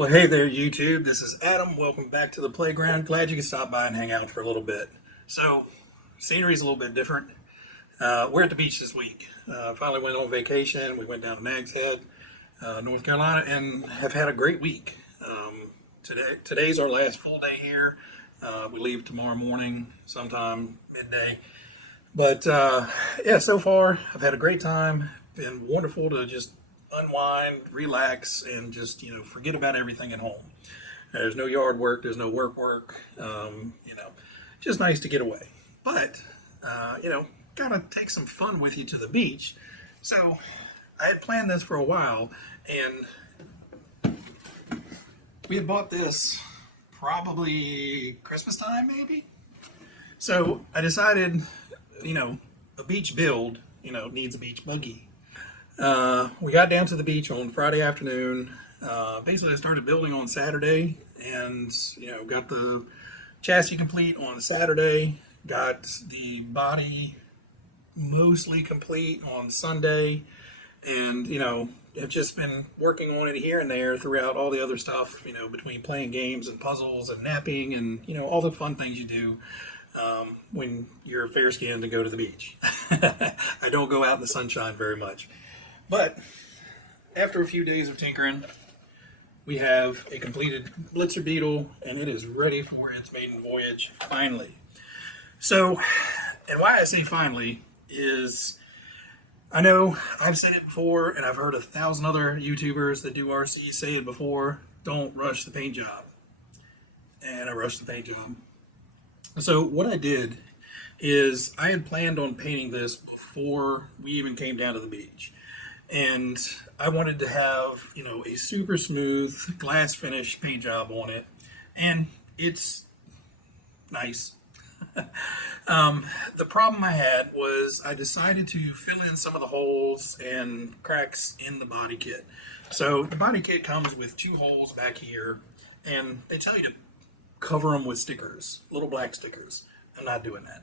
Well, hey there, YouTube. This is Adam. Welcome back to the playground. Glad you could stop by and hang out for a little bit. So, scenery's a little bit different. We're at the beach this week. Finally went on vacation. We went down to Nags Head, North Carolina, and have had a great week. Today's our last full day here. We leave tomorrow morning, sometime midday. But yeah, so far I've had a great time. Been wonderful to just unwind, relax, and just forget about everything at home. There's no yard work, there's no work. Just nice to get away. But gotta take some fun with you to the beach. So I had planned this for a while, and we had bought this probably Christmas time, maybe. So I decided, a beach build, needs a beach buggy. We got down to the beach on Friday afternoon. Basically, I started building on Saturday, and got the chassis complete on Saturday. Got the body mostly complete on Sunday, and have just been working on it here and there throughout all the other stuff. Between playing games and puzzles and napping and all the fun things you do when you're fair skinned and go to the beach. I don't go out in the sunshine very much. But after a few days of tinkering, we have a completed Blitzer Beetle, and it is ready for its maiden voyage, finally. So, and why I say finally is, I know I've said it before, and I've heard 1,000 other YouTubers that do RC say it before, don't rush the paint job. And I rushed the paint job. So what I did is I had planned on painting this before we even came down to the beach. And I wanted to have, a super smooth glass finish paint job on it. And it's nice. The problem I had was I decided to fill in some of the holes and cracks in the body kit. So the body kit comes with 2 holes back here, and they tell you to cover them with stickers, little black stickers. I'm not doing that.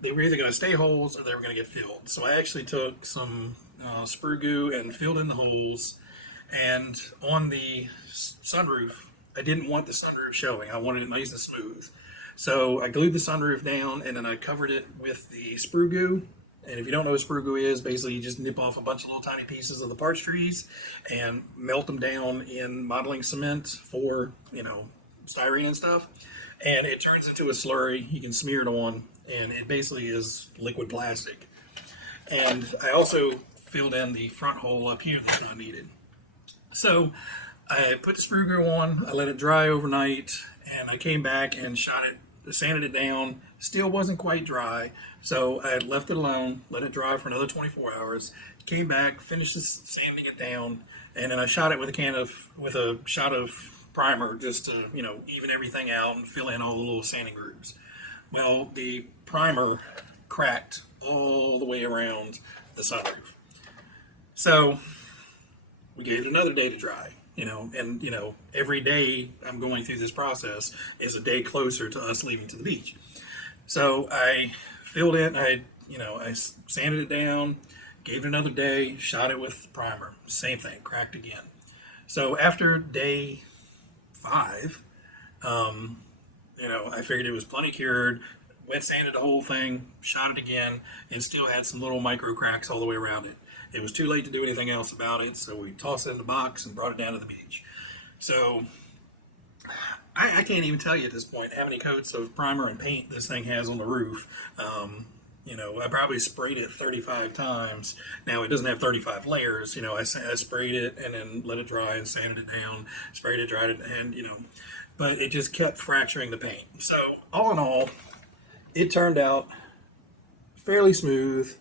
They were either going to stay holes or they were going to get filled. So I actually took some sprue goo and filled in the holes. And on the sunroof, I didn't want the sunroof showing. I wanted it nice and smooth. So I glued the sunroof down, and then I covered it with the sprue goo. And if you don't know what sprue goo is, basically you just nip off a bunch of little tiny pieces of the parts trees and melt them down in modeling cement for, styrene and stuff. And it turns into a slurry. You can smear it on, and it basically is liquid plastic. And I also filled in the front hole up here that's not needed. So I put the sprue goo on, I let it dry overnight, and I came back and sanded it down. Still wasn't quite dry, so I had left it alone, let it dry for another 24 hours, came back, finished sanding it down, and then I shot it with a shot of primer just to even everything out and fill in all the little sanding grooves. Well, the primer cracked all the way around the sunroof. So we gave it another day to dry, and every day I'm going through this process is a day closer to us leaving to the beach. So I filled it, I sanded it down, gave it another day, shot it with primer, same thing, cracked again. So after day 5, I figured it was plenty cured, wet sanded the whole thing, shot it again, and still had some little micro cracks all the way around it. It was too late to do anything else about it, so we tossed it in the box and brought it down to the beach. So I can't even tell you at this point how many coats of primer and paint this thing has on the roof. I probably sprayed it 35 times. Now, it doesn't have 35 layers. I sprayed it and then let it dry and sanded it down, sprayed it, dried it, and, but it just kept fracturing the paint. So all in all, it turned out fairly smooth.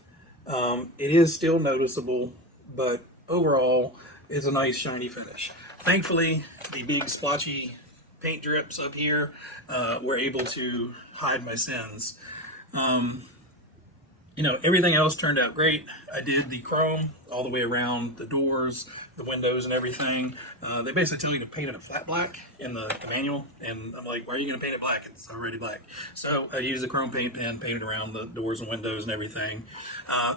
It is still noticeable, but overall, it's a nice shiny finish. Thankfully, the big splotchy paint drips up here were able to hide my sins. Everything else turned out great. I did the chrome all the way around the doors, the windows, and everything. They basically tell you to paint it a flat black in the manual, and I'm like, why are you going to paint it black? It's already black. So I used the chrome paint pen, painted around the doors and windows and everything.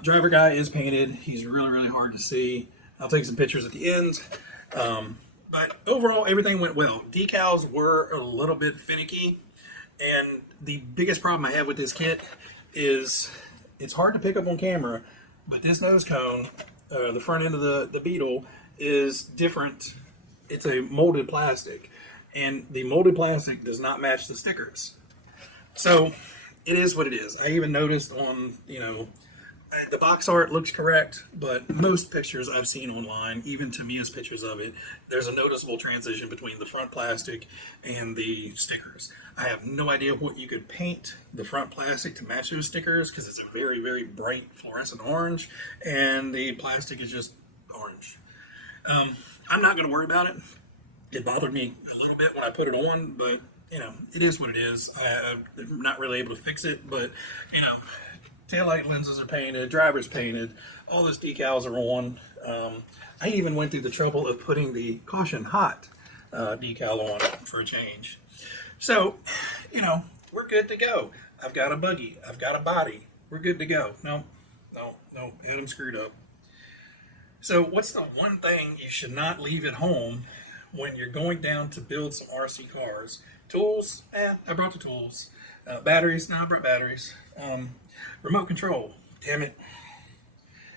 Driver guy is painted. He's really, really hard to see. I'll take some pictures at the end. But overall, everything went well. Decals were a little bit finicky, and the biggest problem I have with this kit is it's hard to pick up on camera, but this nose cone, the front end of the Beetle, is different. It's a molded plastic, and the molded plastic does not match the stickers. So it is what it is. I even noticed on, the box art looks correct, but most pictures I've seen online, even Tamiya's pictures of it, there's a noticeable transition between the front plastic and the stickers. I have no idea what you could paint the front plastic to match those stickers, because it's a very, very bright fluorescent orange, and the plastic is just orange. I'm not going to worry about it. It bothered me a little bit when I put it on, but, it is what it is. I'm not really able to fix it, but, taillight lenses are painted, driver's painted, all those decals are on. I even went through the trouble of putting the caution hot decal on for a change. So, we're good to go. I've got a buggy. I've got a body. We're good to go. No, Addam screwed up. So what's the one thing you should not leave at home when you're going down to build some RC cars? Tools? I brought the tools. Batteries? No, I brought batteries. Remote control. Damn it.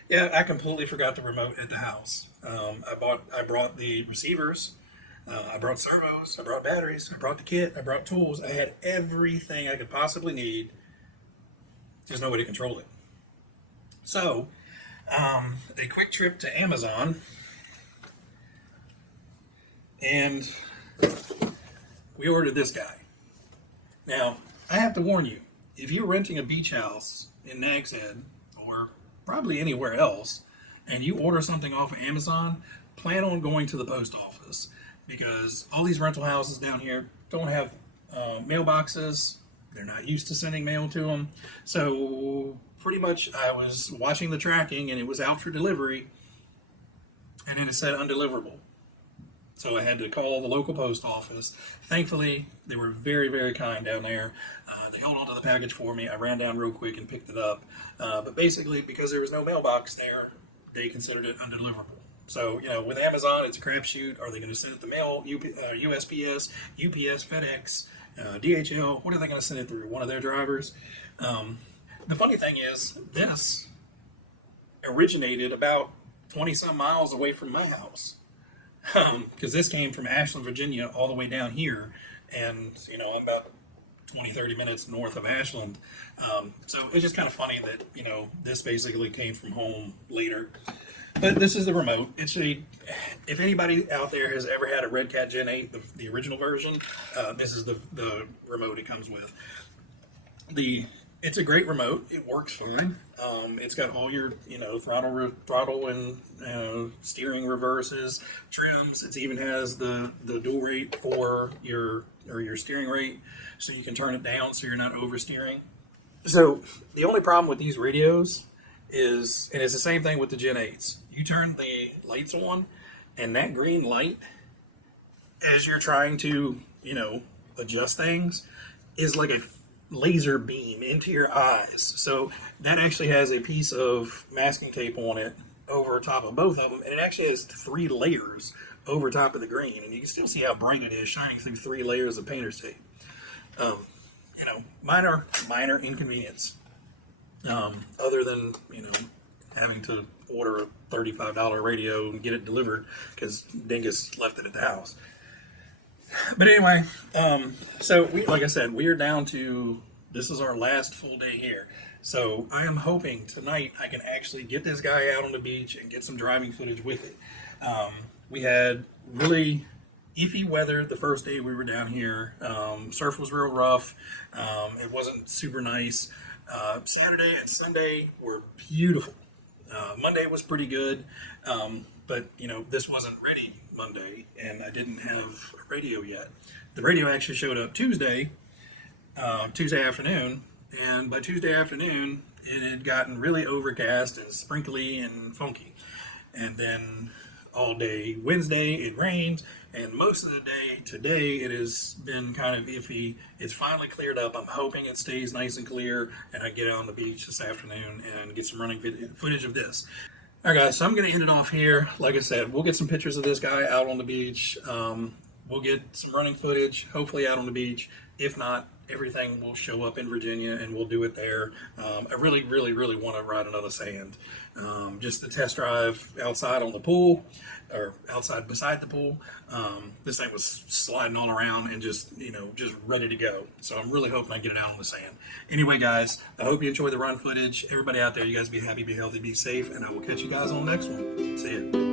Yeah, I completely forgot the remote at the house. I brought the receivers. I brought servos. I brought batteries. I brought the kit. I brought tools. I had everything I could possibly need. There's no way to control it. So, a quick trip to Amazon, and we ordered this guy. Now, I have to warn you, if you're renting a beach house in Nags Head, or probably anywhere else, and you order something off of Amazon, plan on going to the post office, because all these rental houses down here don't have mailboxes. They're not used to sending mail to them. So pretty much I was watching the tracking, and it was out for delivery, and then it said undeliverable. So I had to call the local post office. Thankfully, they were very, very kind down there. They held on to the package for me. I ran down real quick and picked it up. But basically, because there was no mailbox there, they considered it undeliverable. So, with Amazon, it's a crapshoot. Are they going to send it the mail, USPS, UPS, FedEx, DHL? What are they going to send it through? One of their drivers? The funny thing is, this originated about 20-some miles away from my house. Because this came from Ashland, Virginia, all the way down here. And, I'm about 20-30 minutes north of Ashland. So it's just kind of funny that, this basically came from home later. But this is the remote. If anybody out there has ever had a Red Cat Gen 8, the original version, this is the remote it comes with. It's a great remote. It works fine. It's got all your, throttle and steering reverses, trims. It even has the dual rate for your steering rate, so you can turn it down so you're not oversteering. So the only problem with these radios is, and it's the same thing with the Gen 8s, you turn the lights on, and that green light, as you're trying to, adjust things, is like a laser beam into your eyes. So that actually has a piece of masking tape on it over top of both of them, and it actually has 3 layers over top of the green, and you can still see how bright it is shining through 3 layers of painter's tape. Minor inconvenience. Other than, having to order a $35 radio and get it delivered because Dingus left it at the house. But anyway, so like I said, we are down to, this is our last full day here. So I am hoping tonight I can actually get this guy out on the beach and get some driving footage with it. We had really iffy weather the first day we were down here. Surf was real rough. It wasn't super nice. Saturday and Sunday were beautiful. Monday was pretty good. But, this wasn't ready Monday, and I didn't have a radio yet. The radio actually showed up Tuesday afternoon, and by Tuesday afternoon, it had gotten really overcast and sprinkly and funky. And then all day Wednesday, it rained, and most of the day today, it has been kind of iffy. It's finally cleared up. I'm hoping it stays nice and clear, and I get out on the beach this afternoon and get some running footage of this. All right, guys, so I'm going to end it off here. Like I said, we'll get some pictures of this guy out on the beach. We'll get some running footage, hopefully out on the beach. If not, everything will show up in Virginia and we'll do it there. I really, really, really want to ride another sand. Just the test drive outside on the pool or outside beside the pool. This thing was sliding all around and just, just ready to go. So I'm really hoping I get it out on the sand. Anyway, guys, I hope you enjoy the run footage. Everybody out there, you guys be happy, be healthy, be safe, and I will catch you guys on the next one. See ya.